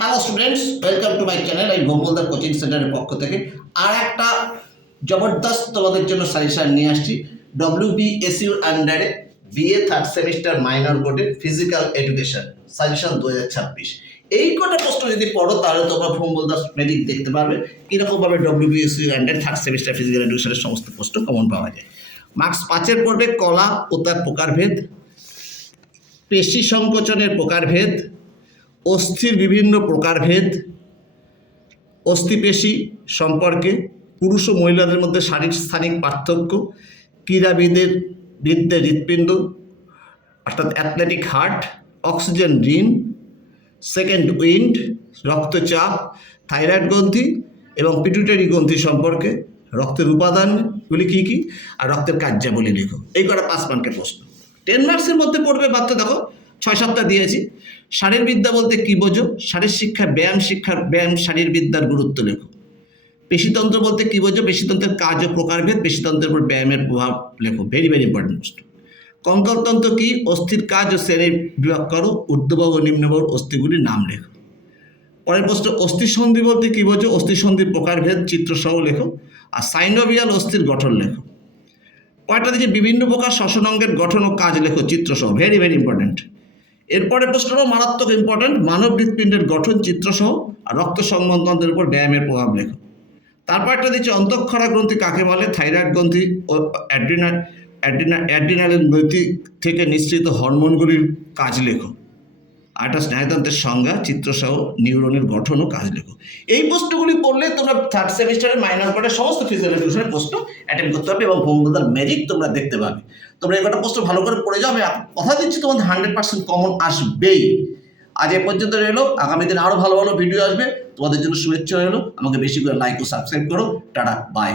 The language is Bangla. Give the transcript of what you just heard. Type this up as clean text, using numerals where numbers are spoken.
Hello students, welcome to my channel. এই ভোমবলদার কোচিং সেন্টারের পক্ষ থেকে আর একটা জবরদস্ত তোমাদের জন্য সাজেশন নিয়ে আসছি। ডব্লিউবিএসইউর আন্ডারে বিএ থার্ড সেমিস্টার মাইনর বোর্ডের ফিজিক্যাল এডুকেশন সাজেশন 2026। এই কটা প্রশ্ন যদি পড়ো তাহলে তোমরা ভোমবলদার মেডিক দেখতে পারবে কীরকমভাবে ডব্লিউবিএসইউর আন্ডারে থার্ড সেমিস্টার ফিজিক্যাল এডুকেশনের সমস্ত প্রশ্ন কমন পাওয়া যায়। মার্কস 5-এর পড়বে কলা ও তার প্রকারভেদ, পেশি সংকোচনের প্রকারভেদ, অস্থির বিভিন্ন প্রকারভেদ, অস্থিপেশী সম্পর্কে, পুরুষ ও মহিলাদের মধ্যে শারীরস্থানিক পার্থক্য, ক্রীড়াবিদের হৃৎপিণ্ড অর্থাৎ অ্যাথলেটিক হার্ট, অক্সিজেন ঋণ, সেকেন্ড উইন্ড, রক্তচাপ, থাইরয়েড গ্রন্থি এবং পিটুইটারি গ্রন্থি সম্পর্কে, রক্তের উপাদানগুলি কী কী আর রক্তের কার্যাবলী লেখো। এই কটা 5 মার্কের প্রশ্ন। 10 মার্কসের মধ্যে পড়বে মাত্র দেখো 6-7টা দিয়েছি। শারীরবিদ্যা বলতে কী বোঝো? শারীর শিক্ষা ব্যায়াম শারীরবিদ্যার গুরুত্ব লেখো। পেশিতন্ত্র বলতে কী বোঝো? পেশিতন্ত্রের কাজ ও প্রকারভেদ, পেশিতন্ত্রের উপর ব্যায়ামের প্রভাব লেখো। ভেরি ভেরি ইম্পর্টেন্ট প্রশ্ন। কঙ্কালতন্ত্র কী? অস্থির কাজ ও শ্রেণী বিভাগ করো। ঊর্ধ্ববাহু ও নিম্নবাহুর অস্থিগুলির নাম লেখো। পরের প্রশ্ন, অস্থিসন্ধি বলতে কী বোঝো? অস্থিসন্ধির প্রকারভেদ চিত্রসহ লেখো। আর সাইনোভিয়াল অস্থির গঠন লেখো। কয়টা দিকে বিভিন্ন প্রকার শ্বসন অঙ্গের গঠন ও কাজ লেখো চিত্রসহ। Very very important. এরপরে প্রশ্নটাও মারাত্মক ইম্পর্টেন্ট, মানব হৃৎপিণ্ডের গঠন চিত্রসহ আর রক্ত সংবহনতন্ত্রের উপর ব্যায়ামের প্রভাব লেখো। তারপর একটা দিচ্ছে অন্তঃক্ষরা গ্রন্থি কাকে বলে, থাইরয়েড গ্রন্থি ও অ্যাড্রিনালিন গ্রন্থি থেকে নিঃসৃত হরমোনগুলির কাজ লেখো। আর একটা স্নায়ুতন্ত্রের সংজ্ঞা চিত্রসহ নিউরনের গঠন ও কাজ লেখো। এই প্রশ্নগুলি পড়লে তোমরা থার্ড সেমিস্টারের মাইনর বোর্ডের সমস্ত ফিজিক্যাল এডুকেশনের প্রশ্ন অ্যাটেম্প করতে পারবে এবং ভোমবলদার ম্যাজিক তোমরা দেখতে পাবে। তোমরা এই কটা প্রশ্ন ভালো করে পড়ে যাবে, কথা দিচ্ছি তোমাদের 100% কমন আসবেই। আজ এ পর্যন্ত রইলো, আগামী দিন আরও ভালো ভালো ভিডিও আসবে। তোমাদের জন্য শুভেচ্ছা রইলো। আমাকে বেশি করে লাইক ও সাবস্ক্রাইব করো। Tata, by.